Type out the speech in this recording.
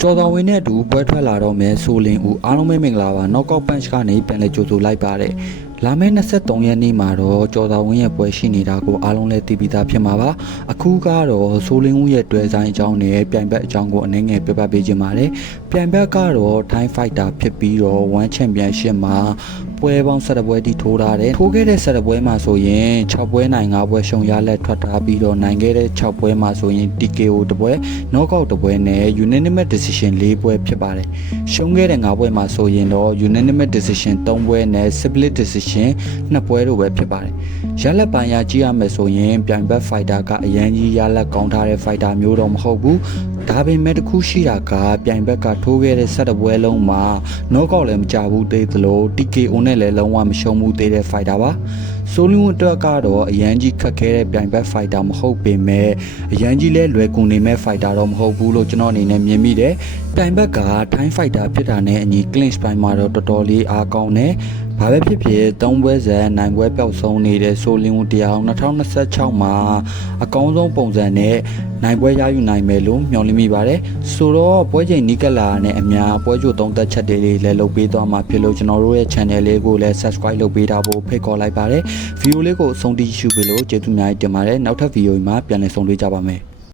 ကျော်တော်ဝင်နဲ့အတူပွဲထွက်လာတော့မယ်ဆိုလင်ဦးအားလုံးပဲမင်္ဂလာပါနောက်ကောက်ပန့်ချ်ကနေပြန်လဲကြိုဆိုလိုက်ပါတယ်လာမယ့်23ရက်နေ့မှာတော့ကျော်တော်ဝင်းရဲ့ပွဲရှိနေတာကိုအားလုံးလည်းသိပြီးသားဖြစ်မှာပါအခုကတော့ဆိုလင်းဦးရဲ့တွဲဆိုင်အကြောင်းနဲ့ပြိုင်ဘက်အကြောင်းကိုအနည်းငယ်ပြပပေးခြင်းပါတယ်ပြိုင်ဘက်ကတော့ Thai Fighter ဖြစ်ပြီးတော့ One Championship မှာပွဲပေါင်း17ပွဲတိထိုးထားတယ်ထိုးခဲ့တဲ့17ပွဲမှာဆိုရင်6ပွဲနိုင်5ပွဲရှုံးရလက်ထွက်ထားပြီးတော့နိုင်ခဲ့တဲ့6ပွဲမှာဆိုရင် TKO တပွဲ Knockout တပွဲနဲ့ Unanimous Decision 4ပွဲဖြစ်ပါတယ်ရှုံးခဲ့တဲ့5ပွဲမှာဆိုရင်တော့ Unanimous Decision 3ပွဲနဲ့ Split Decision 2ပွဲတို့ပဲဖြစ်ပါတယ်ရလက်ပိုင်းရကြည့်ရမယ်ဆိုရင်ပြိုင်ဘက် Fighter ကအရန်ကြီးရလက်ကောင်းထားတဲ့ Fighter မျိုးတော့မဟုတ်ဘူးဒါပေမဲ့တခုရှိတာကပြိုင်ဘက်ကထိုးခဲ့တဲ့17ပွဲလုံးမှာ Knockout လည်းမကြဘူးသေးသလို TKO နဲ့လည်းလုံးဝမရှုံးဘူးသေးတဲ့ Fighter ပါဆိုလင်းအတွက်ကတော့အရန်ကြီးခက်ခဲတဲ့ပြိုင်ဘက် Fighter မဟုတ်ပေမဲ့အရန်ကြီးလဲလွယ်ကူနေမဲ့ Fighter တော့မဟုတ်ဘူးလို့ကျွန်တော်အနေနဲ့မြင်မိတယ်ပြိုင်ဘက်က Thai Fighter ဖြစ်တာနဲ့အညီ clinch ပိုင်းမှာတော့တော်တော်လေးအားကောင်းတယ်ဘာပဲဖြစ်ဖြစ်3ပွဲဇက်နိုင်ပွဲပျောက်ဆုံးနေတဲ့ဆိုလင်းဦးတရား2026မှာအကောင်းဆုံးပုံစံနဲ့နိုင်ပွဲရယူနိုင်မယ်လို့မျှော်လင့်မိပါတယ်ဆိုတော့ပွဲချိန်နီးကပ်လာနဲ့အများပွဲကြိုသုံးသက်ချက်တွေလည်းလုပ်ပေးသွားမှာဖြစ်လို့ကျွန်တော်တို့ရဲ့ channel လေးကိုလည်း subscribe လုပ်ပေးထားဖို့ဖိတ်ခေါ်လိုက်ပါတယ်ဗီဒီယိုလေးကိုအဆုံးထိရှုပေးလို့ကျေးဇူးများတင်ပါတယ်နောက်ထပ်ဗီဒီယိုမှာပြန်လည်ဆုံတွေ့ကြပါမယ်